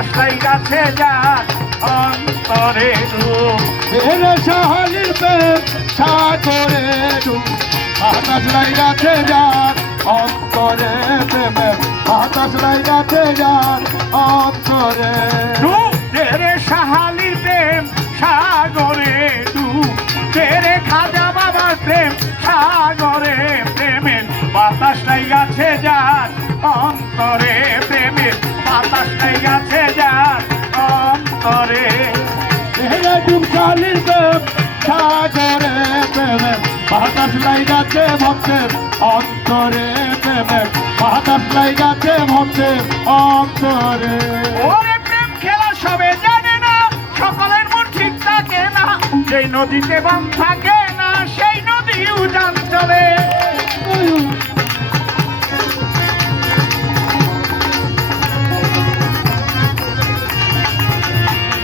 বাতাসটাই গাছে যার অন্তরে ডুব এরে শাহালির প্রেম সাগরে ডুব বাতাস লাগাতে যার অন্তরে প্রেমের বাতাস লাগাতে যার অন্তরে ডুব তেরে শাহালি প্রেম সাগরে ডুব তেরে খাজা বাবার প্রেম সাগরে প্রেমের বাতাসটাই গাছে যার অন্তরে প্রেমের বাতাসটাই গাছে যার অন্তরে এরে ডুব শাহালির প্রেম সাগরে প্রেমের বাতাস লাগাতে ভক্তের অন্তরে প্রেমের বাতাস লাগাতে ভক্তের অন্তরে ওরে প্রেম খেলা সবে জানে না সকলের মন ঠিক থাকে না যেই নদীতে বাম থাকে না সেই নদী উজান চলে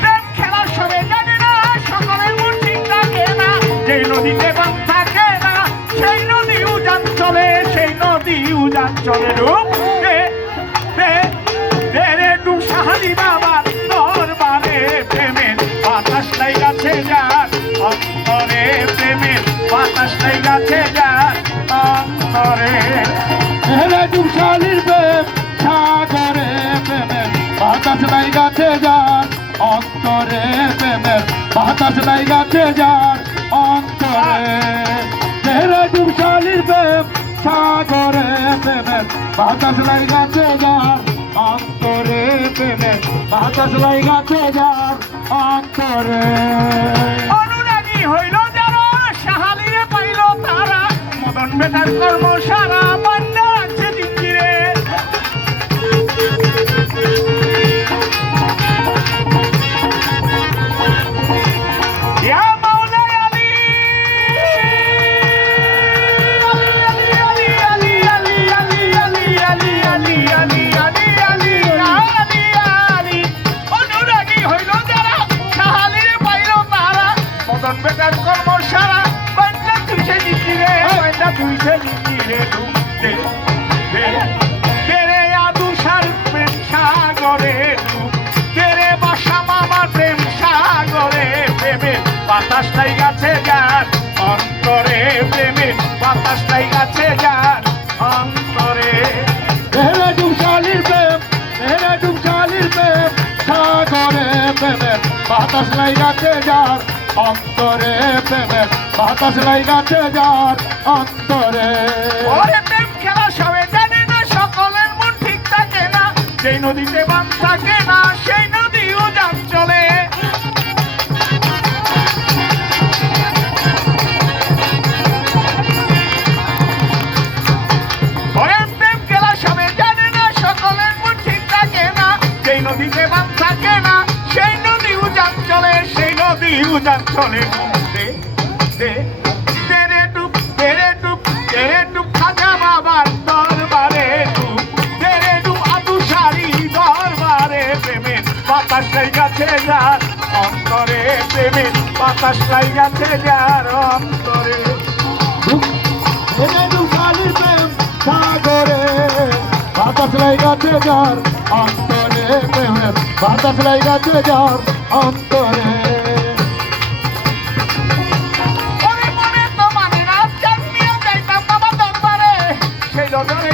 প্রেম খেলা সবে জানে না সকলের মন ঠিক থাকে না যেই নদীতে বাম থাকে না সেই নদী উজান চলে সেই নদী উজান চলে ডুব রে ডুব শাহালি বাবার দরবারে প্রেমের বাতাস লাগাছে যার অন্তরে প্রেমের বাতাস লাগাছে যার অন্তরে এরে ডুব শাহালির প্রেম সাগরে প্রেমের বাতাস লাগাতে যার অন্তরে প্রেমের বাতাস লাগাতে যার অন্তরে এরে ডুব শাহালির প্রেম সাগরে প্রেমের বাতাস লাগাতে যার অন্তরে প্রেমের বাতাস লাগাতে যার অন্তরে অনুরাগী হইল যারা শাহালিরে পাইল তারা মদন বেটার কর্ম সারা বান্দা আছে জিঞ্জিরে ইয়া মাওলা আলী আলী আলী আলী আলী আলী আলী আলী আলী আলী আলী আলী অনুরাগী হইল যারা শাহালিরে পাইল তারা মদন বেটার কর্ম সারা বান্দা তুইছে জিঞ্জিরে বান্দা তুইছে জিঞ্জিরে ডুবতে তেরে আদুষার প্রেম সাগরে ডুব তেরে বাসা মামার প্রেম সাগরে প্রেমের বাতাসটাই গাছে যার অন্তরে প্রেমের বাতাসটাই গাছে যার অন্তরে এরে ডুব শাহালির প্রেম এরে ডুব শাহালির প্রেম সাগরে প্রেমের বাতাস লাগাতে যার অন্তরে প্রেমের বাতাস লাগাতে যার অন্তরে ওরে প্রেম খেলা সবে জানে না সকলের মন ঠিক থাকে না যেই নদীতে বান থাকে না সেই নদী উজান চলে ওরে প্রেম খেলা সবে জানে না সকলের মন ঠিক থাকে না যেই নদীতে বান থাকে না সেই নদী উজান চলে সেই নদী উজান চলে তেরে ডুব তেরে ডুব তেরে ডুব খাজা বাবার দরবারে ডুব তেরে ডুব আদুশারি দরবারে প্রেমের বাতাস লাগাছে যার অন্তরে প্রেমের বাতাস লাগাছে যার অন্তরে এরে ডুব শাহালির প্রেম সাগরে বাতাস লাগাতে যার অন্তরে প্রেমের বাতাস লাগাতে যার অন্তরে মনে মনে তো মানে না জানিয়ে যাইতাম বাবা দরবারে সেই দরবারে